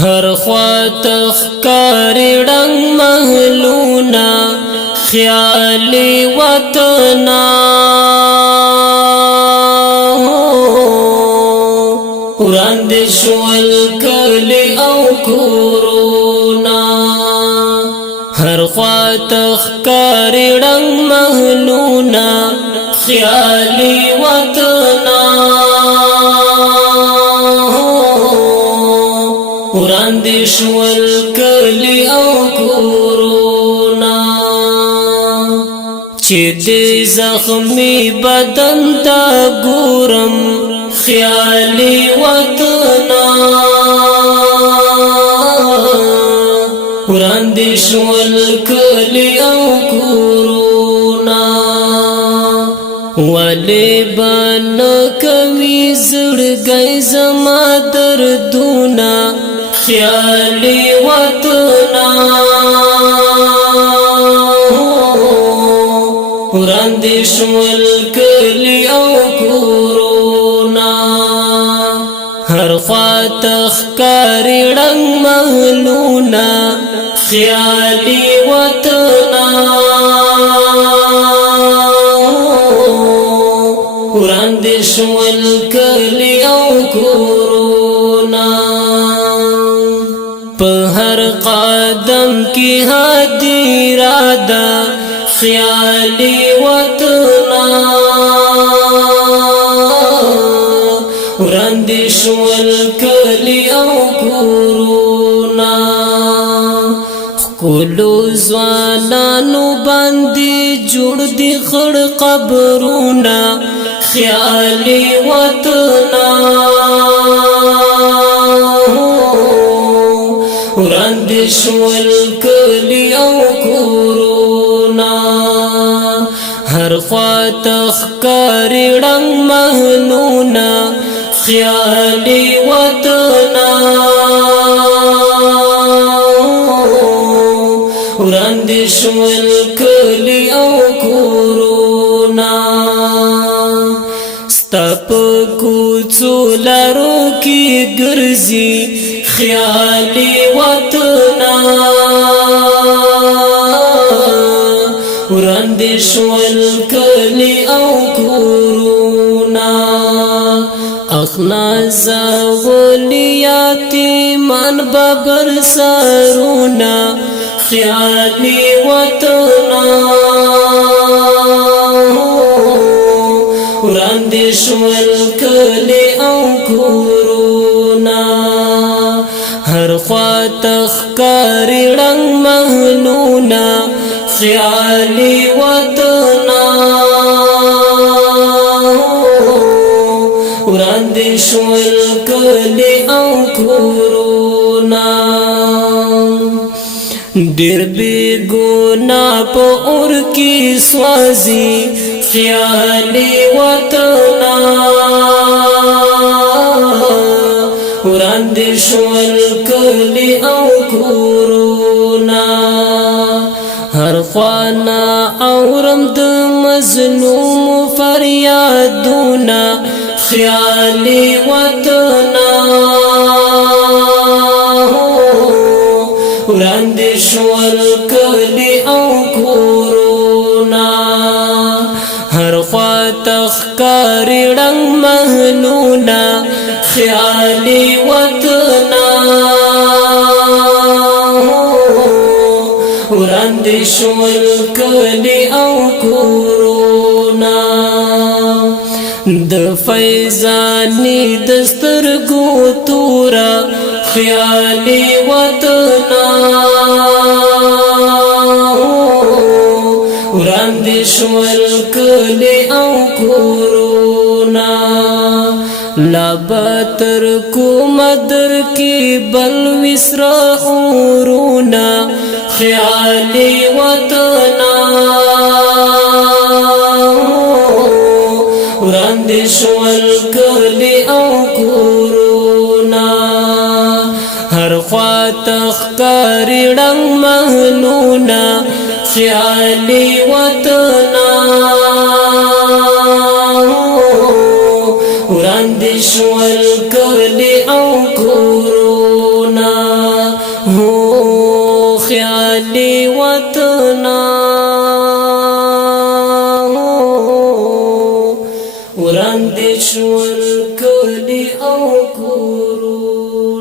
هر خوا تخکاری ډنګ محلونا خیالی وطنا وړاندې شول کلی او کورونا هر خوا تخکاری ډنګ محلونا خیالی وطنا وړاندې شول کلی او کورونا چې دې زخمی بدن تا ګورم خیالی وطنا وړاندې شول کلی او کورونا ولی بن کوي زړګی زما دردونه خیالی وطنا وړاندې شول کلی او کورونا هر خوا تخکاری ډنګ محلونا خیالی وطنا وړاندې شول کلی او کورونا په هر قدم کې هدي رادا خیالی وطنا وړاندې شول کلی او کورونا کولو ځوانانو باندې جوړ دي خړ قبرونه خیالی وطنا وړاندې شول کلی او کورونا هر خوا تخکاری ډنګ محلونا خیالی وطنا وړاندې شول کلی او کورونا ستا په کوڅو لارو کې ګرځي خیالی وطنا وړاندې شول کلی او کورونا اخنا زاولیاتی من ببر سارونا خیالی وطنا وړاندې شول کلی او کورونا هر خوا تخکاری ډنګ محلونا خیالی وطنا وړاندې شول کلی او کورونا ډېر بې ګناه په اور کې سوځي خیالی وطنا وړاندې شول کلی او کورونا هر خوانا اورم د مظلوم فریادونه خیالی وطنا وړاندې شول کلی او کورونا هر خوا تخکاری ډنګ محلونا خیالی وطنا وړاندې شول کلی او کورونا د فیضانی دسترګو تورا خیالی وطنا وړاندې شول کلی او کورونا لا بتر کو مدر کی بل وسر اورونا خیالی وطنا وړاندې شول کلی او کورونا هر خوا تخکاری ډنګ محلونا خیالی وطنا وړاندې شول کلی او کورونا هو خیالی وطنا وران دې شول کلی او کورونه